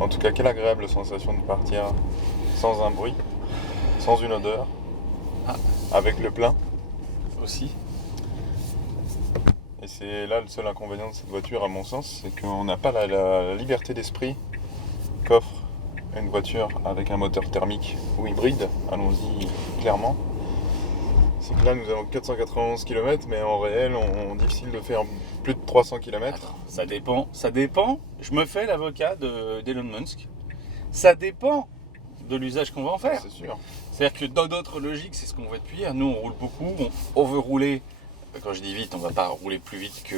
En tout cas, quelle agréable sensation de partir sans un bruit, sans une odeur, Ah, avec le plein. aussi. Et c'est là le seul inconvénient de cette voiture, à mon sens, c'est qu'on n'a pas la liberté d'esprit qu'offre une voiture avec un moteur thermique ou hybride. Allons-y clairement. C'est que là, nous avons 491 km, mais en réel, difficile de faire plus de 300 km. Attends, ça dépend. Je me fais l'avocat d'Elon Musk. Ça dépend de l'usage qu'on va en faire. C'est sûr. C'est-à-dire que dans notre logique, c'est ce qu'on voit depuis hier. Nous, on roule beaucoup, on veut rouler. Quand je dis vite, on ne va pas rouler plus vite que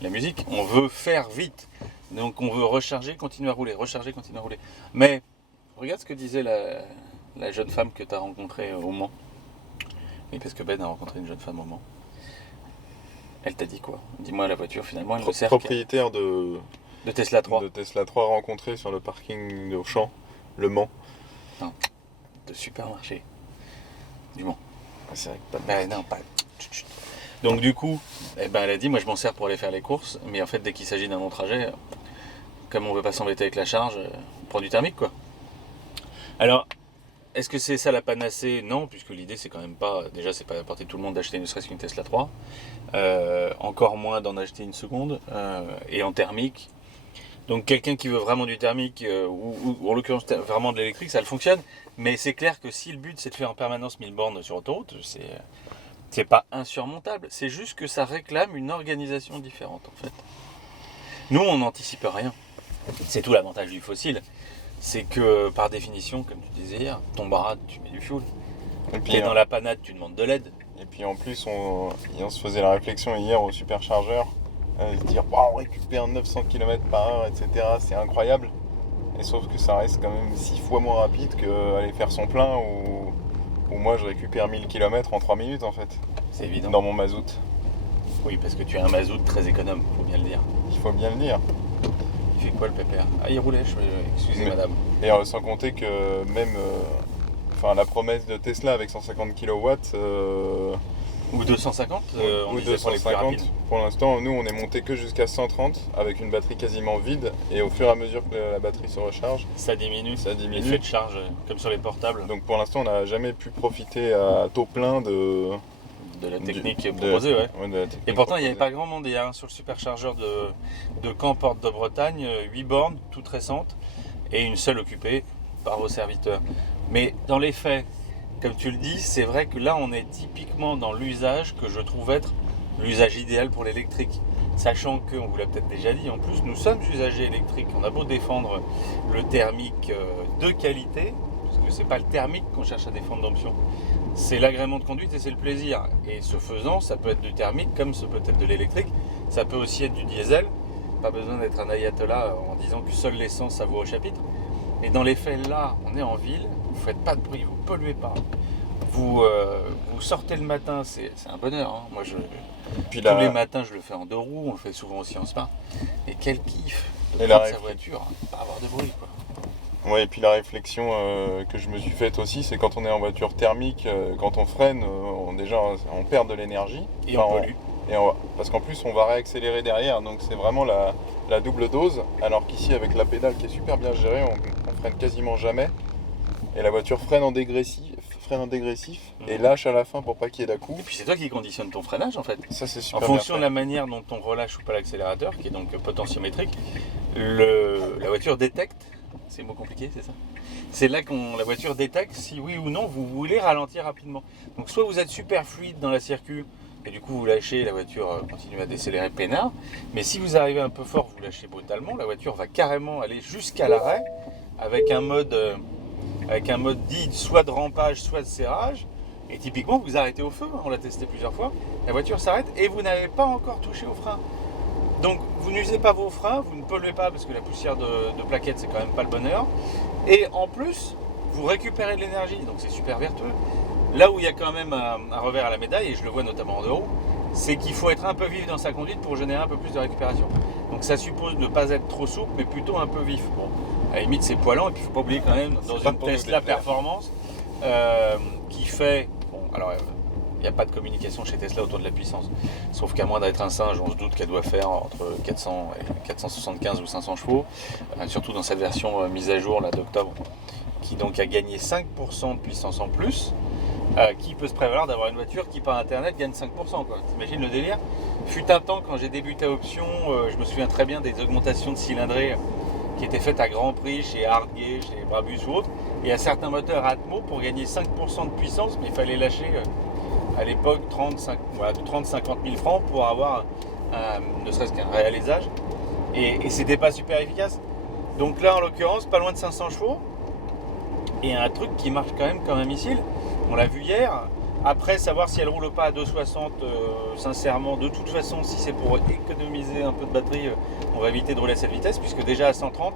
la musique. On veut faire vite. Donc on veut recharger, continuer à rouler, recharger, continuer à rouler. Mais regarde ce que disait la jeune femme que tu as rencontrée au Mans. Oui, parce que Ben a rencontré une jeune femme au Mans. Elle t'a dit quoi? Dis-moi, la voiture finalement, elle ne sert Propriétaire de Tesla 3. Tesla 3 rencontré sur le parking d'Auchan, Le Mans. Non, de supermarché. Du Mans. C'est vrai que pas de Ben non, pas. Chut, chut. Donc du coup, eh ben, elle a dit, moi je m'en sers pour aller faire les courses, mais en fait dès qu'il s'agit d'un long trajet, comme on veut pas s'embêter avec la charge, on prend du thermique quoi. Alors, est-ce que c'est ça la panacée? Non, puisque l'idée c'est quand même pas, déjà c'est pas à la portée de tout le monde d'acheter ne serait-ce qu'une Tesla 3, encore moins d'en acheter une seconde, et en thermique. Donc quelqu'un qui veut vraiment du thermique, ou en l'occurrence vraiment de l'électrique, ça le fonctionne, mais c'est clair que si le but c'est de faire en permanence 1000 bornes sur autoroute, c'est pas insurmontable, c'est juste que ça réclame une organisation différente en fait. Nous on n'anticipe rien. C'est tout l'avantage du fossile. C'est que par définition, comme tu disais hier, ton barade, tu mets du fuel. Et puis, T'es dans la panade, tu demandes de l'aide. et puis en plus, on se faisait la réflexion hier au superchargeur, se dire wow, on récupère 900 km par heure, etc. C'est incroyable. Et sauf que ça reste quand même 6 fois moins rapide qu'aller faire son plein où moi je récupère 1000 km en 3 minutes en fait, C'est évident. dans mon mazout. Oui, parce que tu as un mazout très économe, faut bien le dire. Il faut bien le dire. Il fait quoi le pépère? Ah, il roulait, excusez Mais- madame. Et sans compter que même la promesse de Tesla avec 150 kW, Ou 250, on ou disait pour les plus 250, rapides. pour l'instant, nous on est monté que jusqu'à 130 avec une batterie quasiment vide. Et au fur et à mesure que la batterie se recharge, Ça diminue, ça diminue. l'effet de charge, comme sur les portables, Donc pour l'instant, on n'a jamais pu profiter à taux plein de la technique de proposée, ouais. de la technique Et pourtant, il n'y avait proposée. pas grand monde hier sur le superchargeur de Caen, Porte de Bretagne, 8 bornes, toutes récentes, et une seule occupée par vos serviteurs. Mais dans les faits, comme tu le dis, c'est vrai que là, on est typiquement dans l'usage que je trouve être l'usage idéal pour l'électrique. Sachant que, on vous l'a peut-être déjà dit, en plus, nous sommes usagers électriques. On a beau défendre le thermique de qualité, parce que c'est pas le thermique qu'on cherche à défendre d'option, c'est l'agrément de conduite et c'est le plaisir. Et ce faisant, ça peut être du thermique comme ça peut être de l'électrique. Ça peut aussi être du diesel. Pas besoin d'être un ayatollah en disant que seule l'essence ça vaut au chapitre. Et dans les faits, là, on est en ville, vous faites pas de bruit, vous polluez pas. Vous sortez le matin, c'est un bonheur. Hein. Moi, Puis tous les matins, je le fais en deux roues, on le fait souvent aussi en smart. Et quel kiff de Et prendre la sa voiture, hein, pas avoir de bruit. Quoi. Ouais, et puis la réflexion que je me suis faite aussi, c'est quand on est en voiture thermique, quand on freine, déjà on perd de l'énergie. Et Enfin, on pollue. parce qu'en plus on va réaccélérer derrière, donc c'est vraiment la double dose. Alors qu'ici avec la pédale qui est super bien gérée, on freine quasiment jamais. Et la voiture freine en dégressif et lâche à la fin pour pas qu'il y ait d'à-coups. Et puis c'est toi qui conditionne ton freinage en fait. Ça c'est En super fonction de bien la manière dont on relâche ou pas l'accélérateur, qui est donc potentiométrique, la voiture détecte, c'est mot compliqué, c'est ça? C'est là la voiture détecte si oui ou non vous voulez ralentir rapidement. Donc soit vous êtes super fluide dans la circuit et du coup vous lâchez, la voiture continue à décélérer peinard, mais si vous arrivez un peu fort, vous lâchez brutalement, la voiture va carrément aller jusqu'à l'arrêt avec un mode dit soit de rampage, soit de serrage. Et typiquement, vous arrêtez au feu, hein, on l'a testé plusieurs fois, la voiture s'arrête et vous n'avez pas encore touché au frein. Donc vous n'usez pas vos freins, vous ne polluez pas parce que la poussière de plaquettes c'est quand même pas le bonheur. Et en plus, vous récupérez de l'énergie, donc c'est super vertueux. Là où il y a quand même un revers à la médaille, et je le vois notamment en deux roues, c'est qu'il faut être un peu vif dans sa conduite pour générer un peu plus de récupération. Donc ça suppose ne pas être trop souple, mais plutôt un peu vif. Bon, à la limite c'est poilant, et puis il ne faut pas oublier quand même, dans C'est pas une pour nous Tesla déplaire. Performance, qui fait, bon alors Il n'y a pas de communication chez Tesla autour de la puissance. Sauf qu'à moins d'être un singe, on se doute qu'elle doit faire entre 400 et 475 ou 500 chevaux, surtout dans cette version mise à jour là, d'octobre, qui donc a gagné 5% de puissance en plus. Qui peut se prévaloir d'avoir une voiture qui par internet gagne 5%, quoi. T'imagines le délire? Fut un temps, quand j'ai débuté à Option, je me souviens très bien des augmentations de cylindrée qui étaient faites à grand prix chez Hardgate, chez Brabus ou autres, et à certains moteurs Atmo, pour gagner 5% de puissance, mais il fallait lâcher à l'époque 30-50 000 francs pour avoir ne serait-ce qu'un réalisage, et c'était pas super efficace. Donc là en l'occurrence pas loin de 500 chevaux et un truc qui marche quand même comme un missile. On l'a vu hier. Après, savoir si elle roule pas à 2,60, sincèrement, de toute façon, si c'est pour économiser un peu de batterie, on va éviter de rouler à cette vitesse, puisque déjà à 130,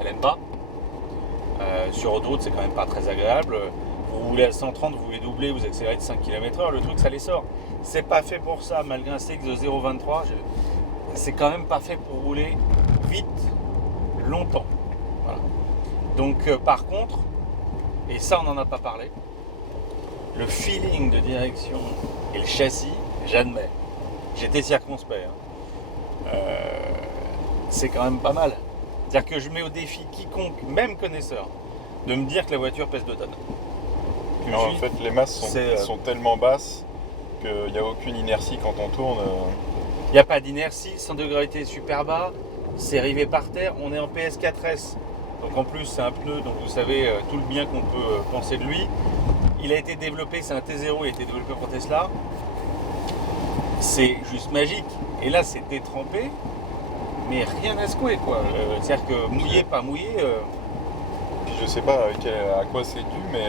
elle aime pas. Sur autoroute, c'est quand même pas très agréable. Vous roulez à 130, vous voulez doubler, vous accélérez de 5 km/h, le truc, ça les sort. C'est pas fait pour ça, malgré un CX de 0,23, c'est quand même pas fait pour rouler vite, longtemps. Voilà. Donc, par contre, et ça, on n'en a pas parlé, le feeling de direction et le châssis, j'admets. J'étais circonspect. C'est quand même pas mal. C'est-à-dire que je mets au défi quiconque, même connaisseur, de me dire que la voiture pèse 2 tonnes. Non, en fait, les masses sont tellement basses qu'il n'y a aucune inertie quand on tourne. Il n'y a pas d'inertie, le centre de gravité est super bas, c'est rivé par terre, on est en PS4S. Donc en plus, c'est un pneu, donc vous savez tout le bien qu'on peut penser de lui. Il a été développé, c'est un T0, il a été développé pour Tesla. C'est juste magique. Et là, c'est détrempé, mais rien à secouer, quoi. C'est-à-dire que mouillé, pas mouillé. Puis je sais pas à quoi c'est dû, mais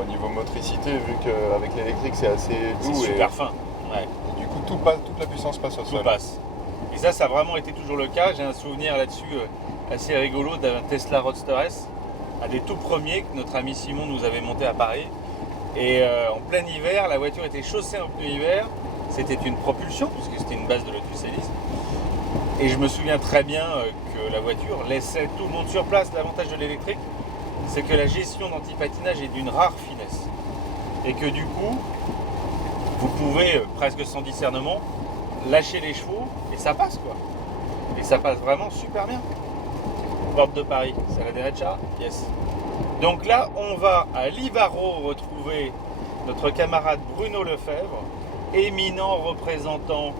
au niveau motricité, vu qu'avec l'électrique, c'est assez doux. C'est super fin. Ouais. Et du coup, toute la puissance passe au sol. Tout passe. Et ça a vraiment été toujours le cas. J'ai un souvenir là-dessus assez rigolo d'un Tesla Roadster S, un des tout premiers que notre ami Simon nous avait monté à Paris. Et en plein hiver, la voiture était chaussée en pneu hiver. C'était une propulsion, puisque c'était une base de Lotus Elise. Et je me souviens très bien que la voiture laissait tout le monde sur place. L'avantage de l'électrique, c'est que la gestion d'antipatinage est d'une rare finesse. Et que du coup, vous pouvez, presque sans discernement, lâcher les chevaux et ça passe, quoi. Et ça passe vraiment super bien. Porte de Paris, c'est la derecha? Yes. Donc là, on va à Livaro retrouver notre camarade Bruno Lefebvre, éminent représentant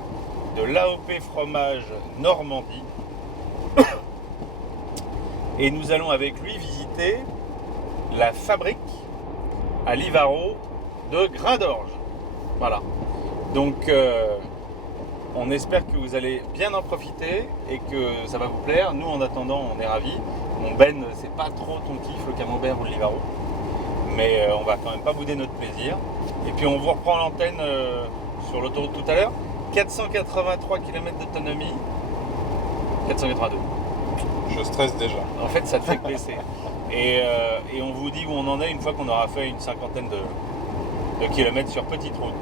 de l'AOP Fromage Normandie. Et nous allons avec lui visiter la fabrique à Livaro de grains d'orge. Voilà. Donc, on espère que vous allez bien en profiter et que ça va vous plaire. Nous, en attendant, on est ravis. Mon Ben, c'est pas trop ton kiff, le camembert ou le Livaro. Mais on va quand même pas bouder notre plaisir. Et puis, on vous reprend l'antenne sur l'autoroute tout à l'heure. 483 km d'autonomie. 482. Je stresse déjà. En fait, ça te fait baisser. Et on vous dit où on en est une fois qu'on aura fait une cinquantaine de kilomètres sur petite route.